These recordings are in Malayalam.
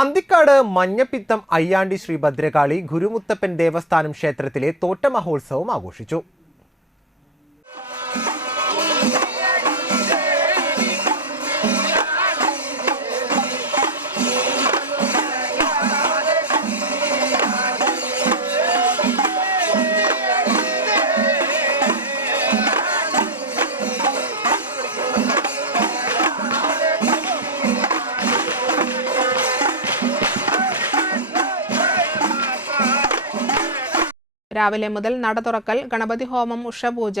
അന്തിക്കാട് മഞ്ഞപ്പിത്തം അയ്യാണ്ടി ശ്രീ ഭദ്രകാളി ഗുരുമുത്തപ്പൻ ദേവസ്ഥാനം ക്ഷേത്രത്തിലെ തോറ്റ മഹോത്സവം ആഘോഷിച്ചു. രാവിലെ മുതൽ നട തുറക്കൽ ഗണപതി ഹോമം ഉഷപൂജ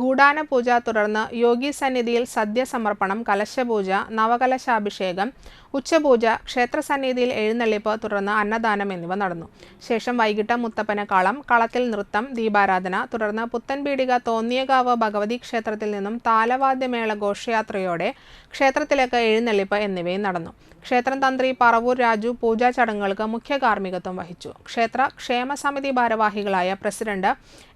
ഗൂഢാന പൂജ തുടർന്ന് യോഗി സന്നിധിയിൽ സദ്യ സമർപ്പണം കലശപൂജ നവകലശാഭിഷേകം ഉച്ചപൂജ ക്ഷേത്ര സന്നിധിയിൽ എഴുന്നള്ളിപ്പ് തുടർന്ന് അന്നദാനം എന്നിവ നടന്നു. ശേഷം വൈകിട്ട് മുത്തപ്പന കളം കളത്തിൽ നൃത്തം ദീപാരാധന തുടർന്ന് പുത്തൻപീടിക തോന്നിയകാവ് ഭഗവതി ക്ഷേത്രത്തിൽ നിന്നും താലവാദ്യമേള ഘോഷയാത്രയോടെ ക്ഷേത്രത്തിലേക്ക് എഴുന്നള്ളിപ്പ് എന്നിവയും നടന്നു. ക്ഷേത്രം തന്ത്രി പറവൂർ രാജു പൂജാ ചടങ്ങുകൾക്ക് മുഖ്യ കാർമ്മികത്വം വഹിച്ചു. ക്ഷേത്ര ക്ഷേമ സമിതി ഭാരവാഹികളായ president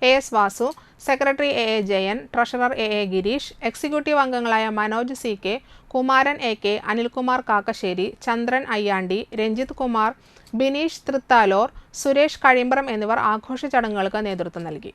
A S Vasu secretary A A Jayan treasurer A A Girish executive അംഗങ്ങളായ Manoj C K Kumaran A K Anilkumar Kakkassery Chandran Ayyandi Ranjith Kumar Bineesh Thrithallur Suresh Kazhimbram എന്നിവർ ആഘോഷ ചടങ്ങുകൾക്ക് നേതൃത്വം നൽകി.